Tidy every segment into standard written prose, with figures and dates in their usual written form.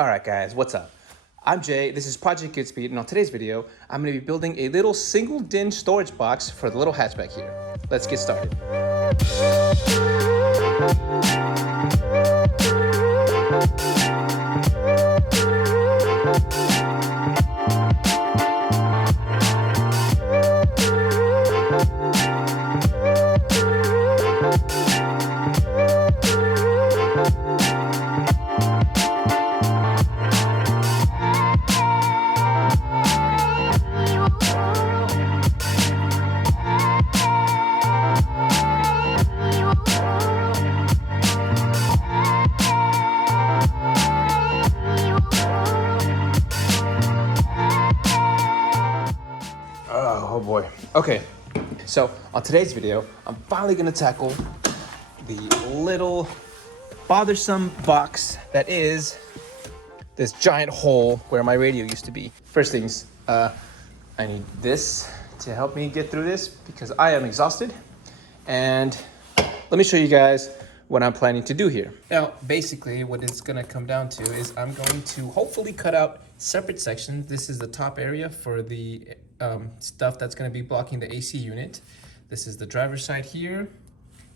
All right, guys, what's up? I'm Jay, this is Project GoodSpeed, and on today's video, I'm gonna be building a little single DIN storage box for the little hatchback here. Let's get started. Oh boy. Okay, so on today's video, I'm finally gonna tackle the little bothersome box that is this giant hole where my radio used to be. First things, I need this to help me get through this because I am exhausted. And let me show you guys what I'm planning to do here. Now, basically what it's gonna come down to is I'm going to hopefully cut out separate sections. This is the top area for the stuff that's gonna be blocking the AC unit. This is the driver's side here.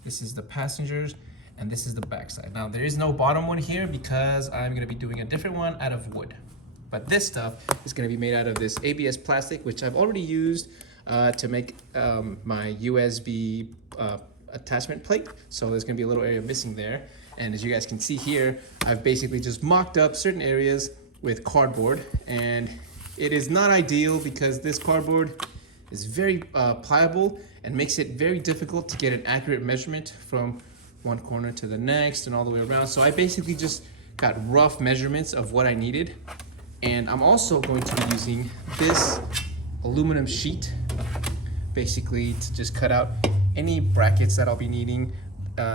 This is the passengers, and this is the back side. Now, there is no bottom one here because I'm gonna be doing a different one out of wood. But this stuff is gonna be made out of this ABS plastic, which I've already used to make my USB attachment plate. So there's gonna be a little area missing there. And as you guys can see here, I've basically just mocked up certain areas with cardboard, and it is not ideal because this cardboard is very pliable and makes it very difficult to get an accurate measurement from one corner to the next and all the way around. So I basically just got rough measurements of what I needed. And I'm also going to be using this aluminum sheet basically to just cut out any brackets that I'll be needing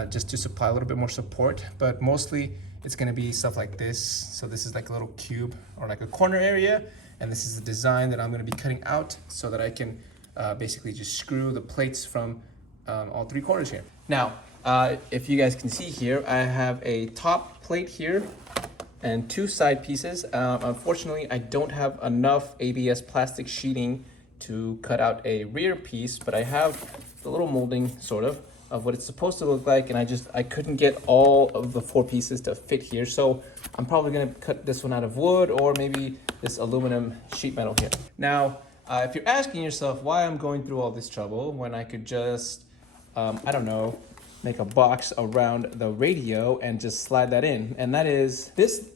just to supply a little bit more support, but mostly it's gonna be stuff like this. So this is like a little cube or like a corner area, and this is the design that I'm gonna be cutting out so that I can basically just screw the plates from all three corners here. Now, if you guys can see here, I have a top plate here and two side pieces. Unfortunately, I don't have enough ABS plastic sheeting to cut out a rear piece, but I have the little molding sort of what it's supposed to look like, and I couldn't get all of the four pieces to fit here. So I'm probably gonna cut this one out of wood or maybe this aluminum sheet metal here. Now, if you're asking yourself why I'm going through all this trouble when I could just, I don't know, make a box around the radio and just slide that in, and that is this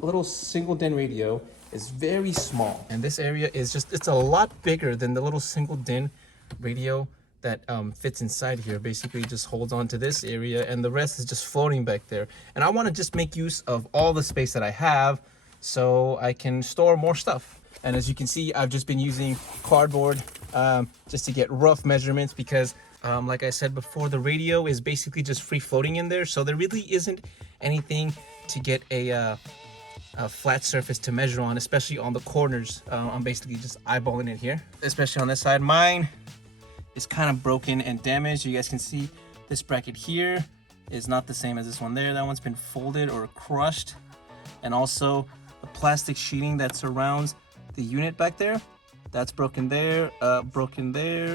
little single DIN radio is very small, and this area is just, it's a lot bigger than the little single DIN radio that fits inside here. Basically just holds on to this area and the rest is just floating back there. And I want to just make use of all the space that I have so I can store more stuff. And as you can see, I've just been using cardboard just to get rough measurements because like I said before, the radio is basically just free floating in there. So there really isn't anything to get a flat surface to measure on, especially on the corners. I'm basically just eyeballing it here, especially on this side. Mine is kind of broken and damaged. You guys can see this bracket here is not the same as this one there. That one's been folded or crushed. And also the plastic sheeting that surrounds the unit back there, that's broken there,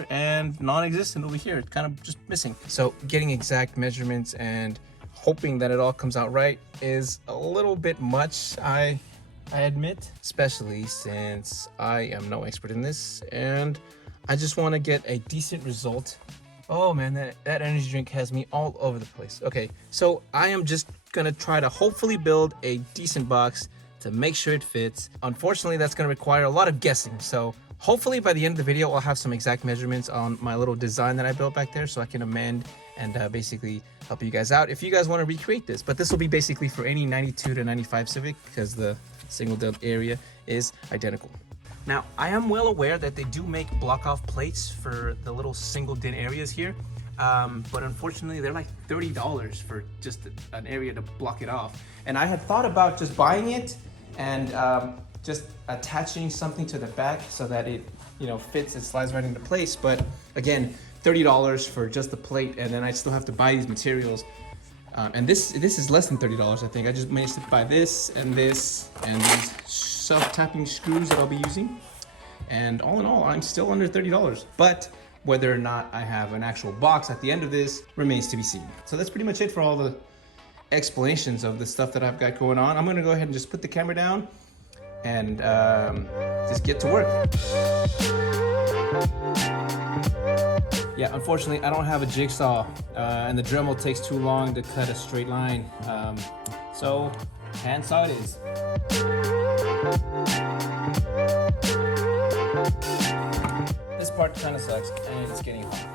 and non-existent over here. It's kind of just missing. So getting exact measurements and hoping that it all comes out right is a little bit much, I admit, especially since I am no expert in this and I just want to get a decent result. Oh man, that energy drink has me all over the place. Okay, so I am just gonna try to hopefully build a decent box to make sure it fits. Unfortunately, that's gonna require a lot of guessing. So hopefully by the end of the video, I'll have some exact measurements on my little design that I built back there so I can amend and basically help you guys out if you guys want to recreate this. But this will be basically for any 92 to 95 Civic because the single DIN area is identical. Now, I am well aware that they do make block-off plates for the little single DIN areas here, but unfortunately, they're like $30 for just an area to block it off. And I had thought about just buying it and just attaching something to the back so that it, fits and slides right into place. But again, $30 for just the plate, and then I still have to buy these materials. And this is less than $30, I think. I just managed to buy this and these self-tapping screws that I'll be using. And all in all, I'm still under $30. But whether or not I have an actual box at the end of this remains to be seen. So that's pretty much it for all the explanations of the stuff that I've got going on. I'm gonna go ahead and just put the camera down and just get to work. Yeah, unfortunately, I don't have a jigsaw, and the Dremel takes too long to cut a straight line. So, hand saw it is. This part kind of sucks, and it's getting hot.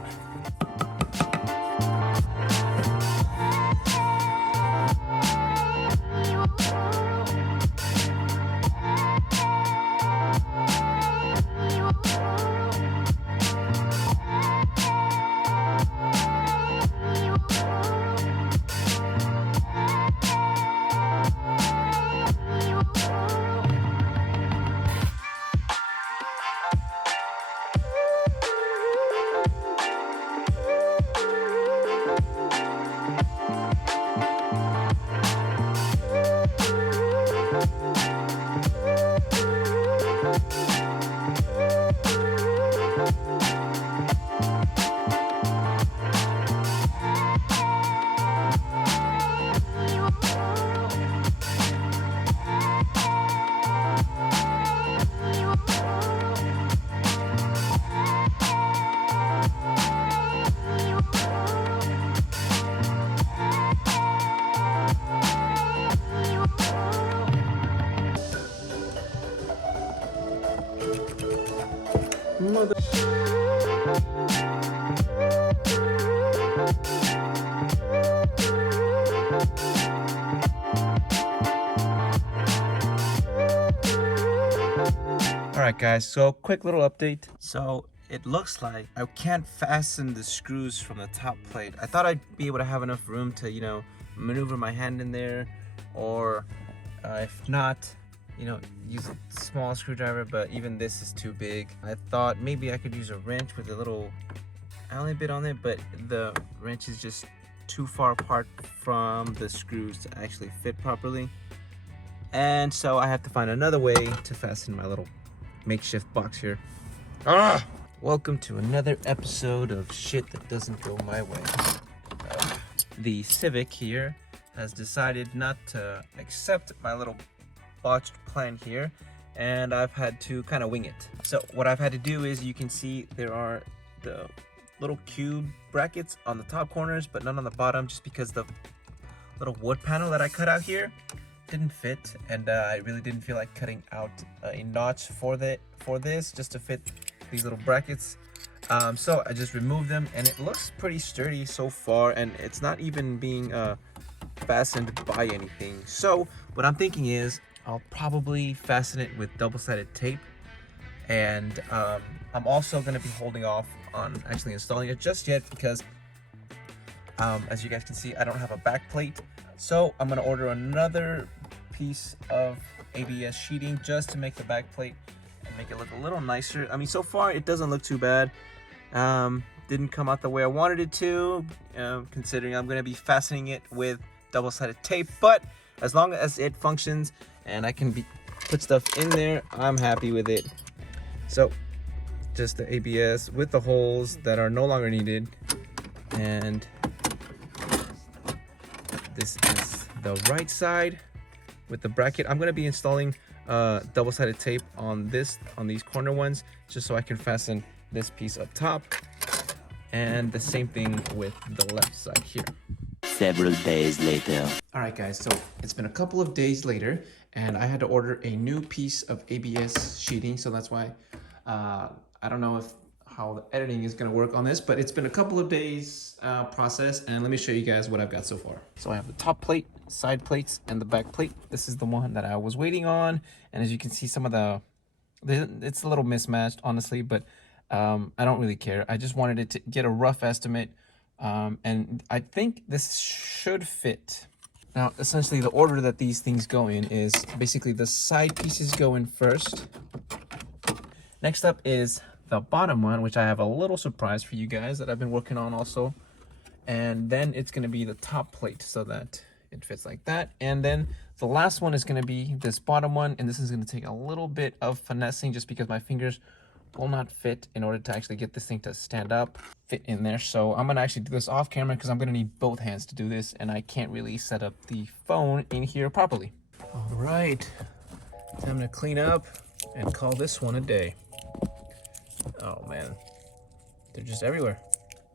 Mother. Alright guys, so quick little update. So it looks like I can't fasten the screws from the top plate. I thought I'd be able to have enough room to, you know, maneuver my hand in there, or if not, you know, use a small screwdriver, but even this is too big. I thought maybe I could use a wrench with a little Allen bit on it, but the wrench is just too far apart from the screws to actually fit properly. And so I have to find another way to fasten my little makeshift box here. Welcome to another episode of shit that doesn't go my way. The Civic here has decided not to accept my little botched plan here, and I've had to kind of wing it. So what I've had to do is, you can see there are the little cube brackets on the top corners, but none on the bottom, just because the little wood panel that I cut out here didn't fit, and I really didn't feel like cutting out a notch for this just to fit these little brackets. So I just removed them, and it looks pretty sturdy so far, and it's not even being fastened by anything. So what I'm thinking is I'll probably fasten it with double-sided tape, and I'm also going to be holding off on actually installing it just yet because as you guys can see, I don't have a back plate. So I'm going to order another piece of ABS sheeting just to make the back plate and make it look a little nicer. I mean, so far it doesn't look too bad. Didn't come out the way I wanted it to, considering I'm going to be fastening it with double-sided tape, but as long as it functions and I can put stuff in there, I'm happy with it. So just the ABS with the holes that are no longer needed, and this is the right side with the bracket. I'm going to be installing double-sided tape on these corner ones, just so I can fasten this piece up top, and the same thing with the left side here. Several days later. All right guys, so it's been a couple of days later, and I had to order a new piece of ABS sheeting, so that's why I don't know how the editing is going to work on this, but it's been a couple of days process, and let me show you guys what I've got so far. So I have the top plate, side plates, and the back plate. This is the one that I was waiting on, and as you can see, some of it's a little mismatched, honestly, but I don't really care. I just wanted it to get a rough estimate, and I think this should fit. Now, essentially, the order that these things go in is basically the side pieces go in first. Next up is the bottom one, which I have a little surprise for you guys that I've been working on also. and then it's gonna be the top plate so that it fits like that. And then the last one is gonna be this bottom one, and this is gonna take a little bit of finessing just because my fingers will not fit in order to actually get this thing to stand up, fit in there. So I'm gonna actually do this off camera because I'm gonna need both hands to do this, and I can't really set up the phone in here properly. All right, time to clean up and call this one a day. Oh man, they're just everywhere.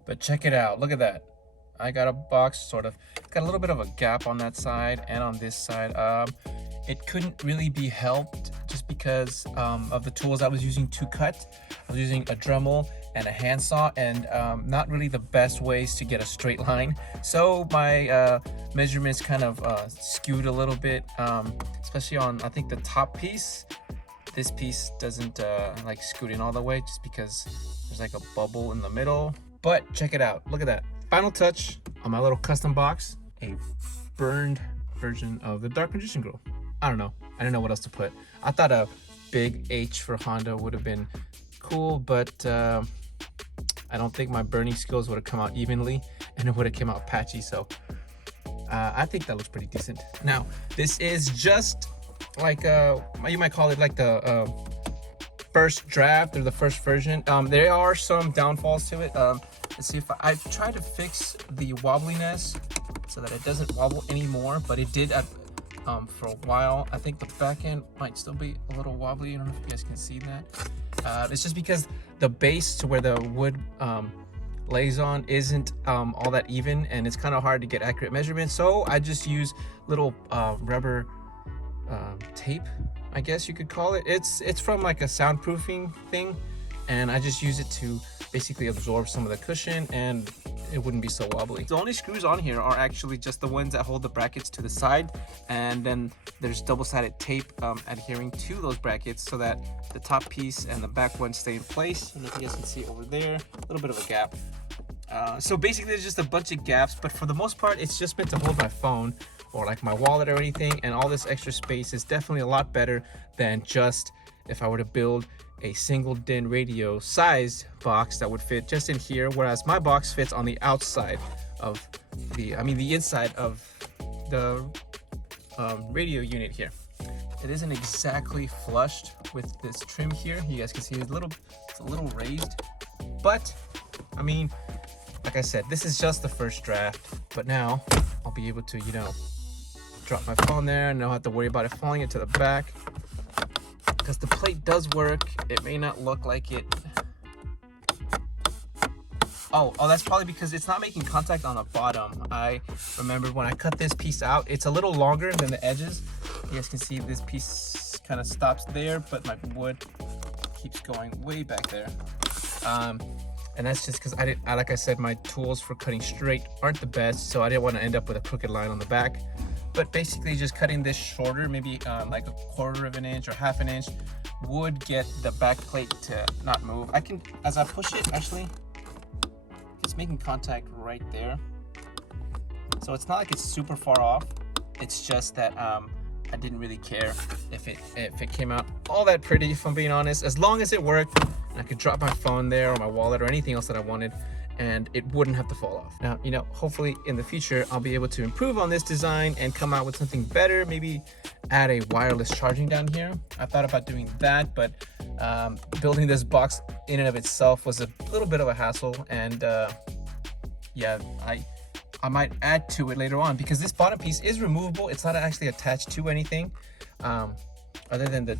But check it out, look at that. I got a box, sort of, got a little bit of a gap on that side and on this side. It couldn't really be helped just because of the tools I was using to cut. I was using a Dremel and a handsaw, and not really the best ways to get a straight line. So my measurements kind of skewed a little bit, especially on, I think, the top piece. This piece doesn't like scoot in all the way just because there's like a bubble in the middle. But check it out, look at that. Final touch on my little custom box, a burned version of the Dark Magician Girl. I don't know, I didn't know what else to put. I thought a big H for Honda would have been cool, but I don't think my burning skills would have come out evenly, and it would have come out patchy. So I think that looks pretty decent. Now, this is just like, you might call it like the first draft or the first version. There are some downfalls to it. Let's see if I've tried to fix the wobbliness so that it doesn't wobble anymore, but it did for a while. I think the back end might still be a little wobbly. I don't know if you guys can see that. It's just because the base to where the wood lays on isn't all that even, and it's kind of hard to get accurate measurements. So I just use little rubber tape, I guess you could call it. It's from like a soundproofing thing, and I just use it to basically absorb some of the cushion, and it wouldn't be so wobbly. The only screws on here are actually just the ones that hold the brackets to the side, and then there's double-sided tape adhering to those brackets so that the top piece and the back one stay in place. And if you guys can see over there, a little bit of a gap. So basically there's just a bunch of gaps, but for the most part it's just meant to hold my phone or like my wallet or anything, and all this extra space is definitely a lot better than just if I were to build a single DIN radio sized box that would fit just in here, whereas my box fits on the outside of the inside of the radio unit here. It isn't exactly flushed with this trim here. You guys can see it's a little raised, but I mean, like I said, this is just the first draft, but now I'll be able to, drop my phone there and I don't have to worry about it falling into the back. Because the plate does work, it may not look like it. Oh, that's probably because it's not making contact on the bottom. I remember when I cut this piece out, it's a little longer than the edges. You guys can see this piece kind of stops there, but my wood keeps going way back there. And that's just because like I said, my tools for cutting straight aren't the best, so I didn't want to end up with a crooked line on the back. But basically just cutting this shorter, maybe like a 1/4 of an inch or 1/2 an inch, would get the back plate to not move. I can, as I push it, actually, it's making contact right there. So it's not like it's super far off. It's just that I didn't really care if it came out all that pretty, if I'm being honest. As long as it worked, and I could drop my phone there or my wallet or anything else that I wanted, and it wouldn't have to fall off. Now, hopefully in the future, I'll be able to improve on this design and come out with something better, maybe add a wireless charging down here. I thought about doing that, but building this box in and of itself was a little bit of a hassle, and yeah, I might add to it later on because this bottom piece is removable. It's not actually attached to anything other than the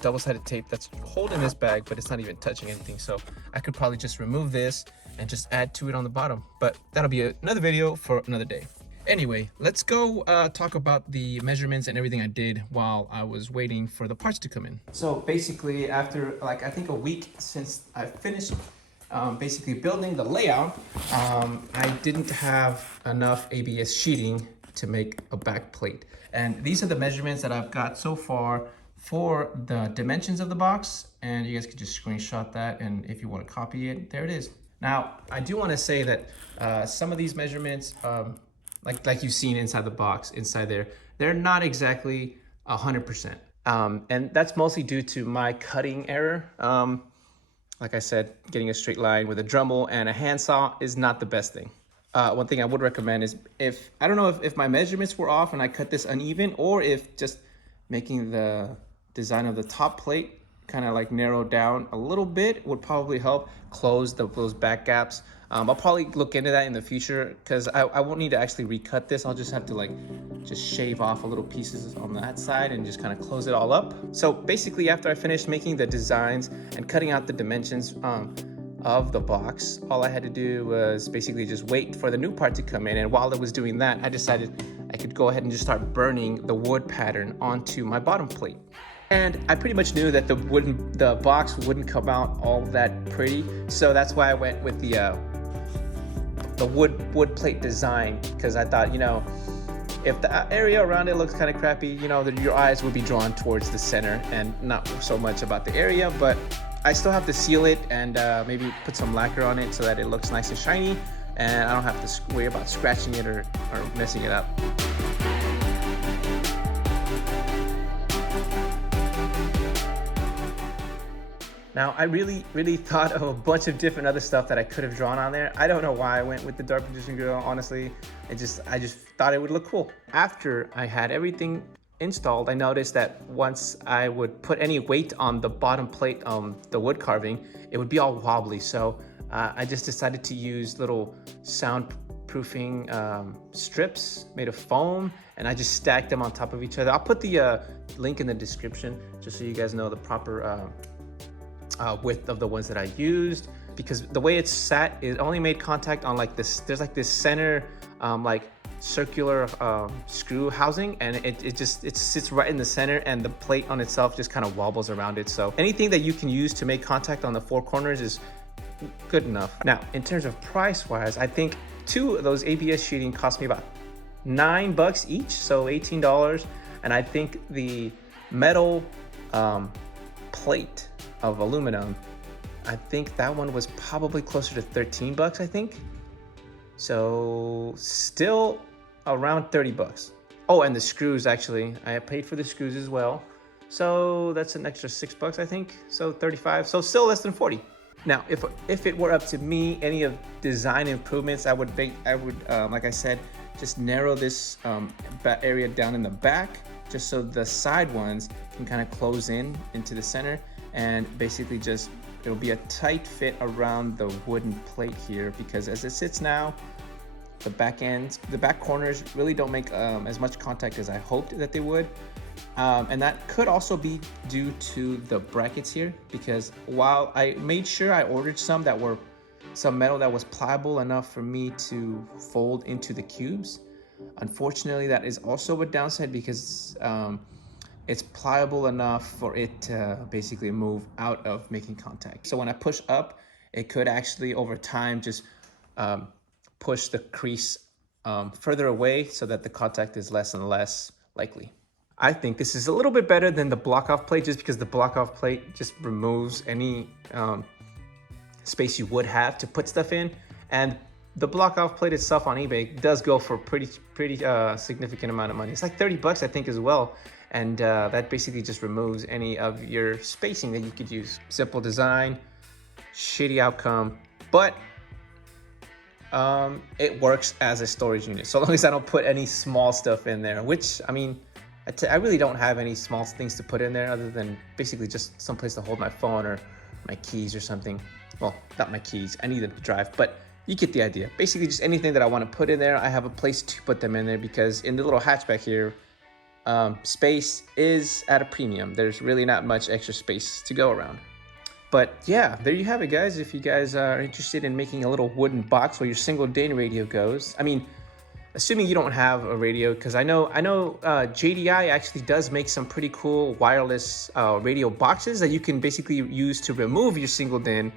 double-sided tape that's holding this bag, but it's not even touching anything. So I could probably just remove this and just add to it on the bottom, but that'll be another video for another day. Anyway, let's go talk about the measurements and everything I did while I was waiting for the parts to come in. So basically, after like I think a week since I finished basically building the layout, I didn't have enough ABS sheeting to make a back plate. And these are the measurements that I've got so far for the dimensions of the box, and you guys could just screenshot that, and if you want to copy it, there it is. Now, I do want to say that some of these measurements, like you've seen inside the box, inside there, they're not exactly 100%. And that's mostly due to my cutting error. Like I said, getting a straight line with a Dremel and a handsaw is not the best thing. one thing I would recommend is if, I don't know if my measurements were off and I cut this uneven, or if just making the design of the top plate kind of like narrow down a little bit would probably help close those back gaps. I'll probably look into that in the future because I won't need to actually recut this. I'll just have to like just shave off a little pieces on that side and just kind of close it all up. So basically after I finished making the designs and cutting out the dimensions of the box, all I had to do was basically just wait for the new part to come in. And while I was doing that, I decided I could go ahead and just start burning the wood pattern onto my bottom plate. And I pretty much knew that the box wouldn't come out all that pretty, so that's why I went with the wood plate design, because I thought, you know, if the area around it looks kind of crappy, you know, your eyes would be drawn towards the center and not so much about the area. But I still have to seal it and maybe put some lacquer on it so that it looks nice and shiny, and I don't have to worry about scratching it or messing it up. Now, I really thought of a bunch of different other stuff that I could have drawn on there. I don't know why I went with the dark magician girl, honestly. I just thought it would look cool. After I had everything installed, I noticed that once I would put any weight on the bottom plate, the wood carving, it would be all wobbly. So I just decided to use little soundproofing strips made of foam, and I just stacked them on top of each other. I'll put the link in the description just so you guys know the proper width of the ones that I used, because the way it's sat, it only made contact on like this. There's like this center like circular screw housing, and it sits right in the center, and the plate on itself just kind of wobbles around it. So anything that you can use to make contact on the four corners is good enough. Now, in terms of price wise, I think 2 of those ABS sheeting cost me about $9 each, so $18. And I think the metal plate of aluminum, I think that one was probably closer to $13, I think. So still around $30. Oh, and the screws, actually, I paid for the screws as well. So that's an extra $6, I think. So 35, so still less than 40. Now, if it were up to me, any of design improvements, I would like I said, just narrow this area down in the back, just so the side ones can kind of close into the center, and basically just it'll be a tight fit around the wooden plate here, because as it sits now, the back corners really don't make as much contact as I hoped that they would. And that could also be due to the brackets here, because while I made sure I ordered some metal that was pliable enough for me to fold into the cubes, unfortunately that is also a downside, because it's pliable enough for it to basically move out of making contact. So when I push up, it could actually over time just push the crease further away, so that the contact is less and less likely. I think this is a little bit better than the block-off plate, just because the block-off plate just removes any space you would have to put stuff in. And the block-off plate itself on eBay does go for pretty significant amount of money. It's like $30, I think, as well. And that basically just removes any of your spacing that you could use. Simple design, shitty outcome, but it works as a storage unit, so long as I don't put any small stuff in there, which, I mean, I really don't have any small things to put in there other than basically just someplace to hold my phone or my keys or something. Well, not my keys, I need a drive, but you get the idea. Basically just anything that I want to put in there, I have a place to put them in there, because in the little hatchback here, space is at a premium. There's really not much extra space to go around. But yeah, there you have it, guys. If you guys are interested in making a little wooden box where your single DIN radio goes, I mean, assuming you don't have a radio, because I know JDI actually does make some pretty cool wireless radio boxes that you can basically use to remove your single DIN,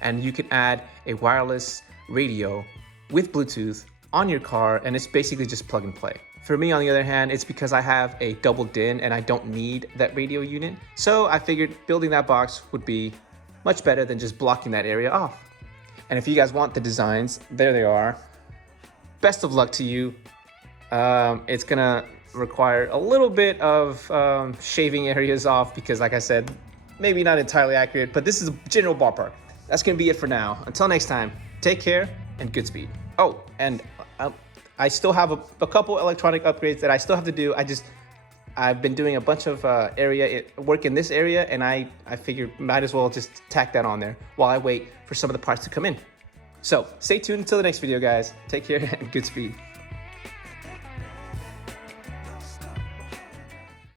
and you can add a wireless radio with Bluetooth on your car, and it's basically just plug and play. For me, on the other hand, it's because I have a double DIN and I don't need that radio unit. So I figured building that box would be much better than just blocking that area off. And if you guys want the designs, there they are. Best of luck to you. It's gonna require a little bit of shaving areas off, because like I said, maybe not entirely accurate, but this is a general ballpark. That's gonna be it for now. Until next time, take care and Goodspeed. Oh, and I still have a couple electronic upgrades that I still have to do. I've been doing a bunch of work in this area, and I figured might as well just tack that on there while I wait for some of the parts to come in. So stay tuned until the next video, guys. Take care and good speed.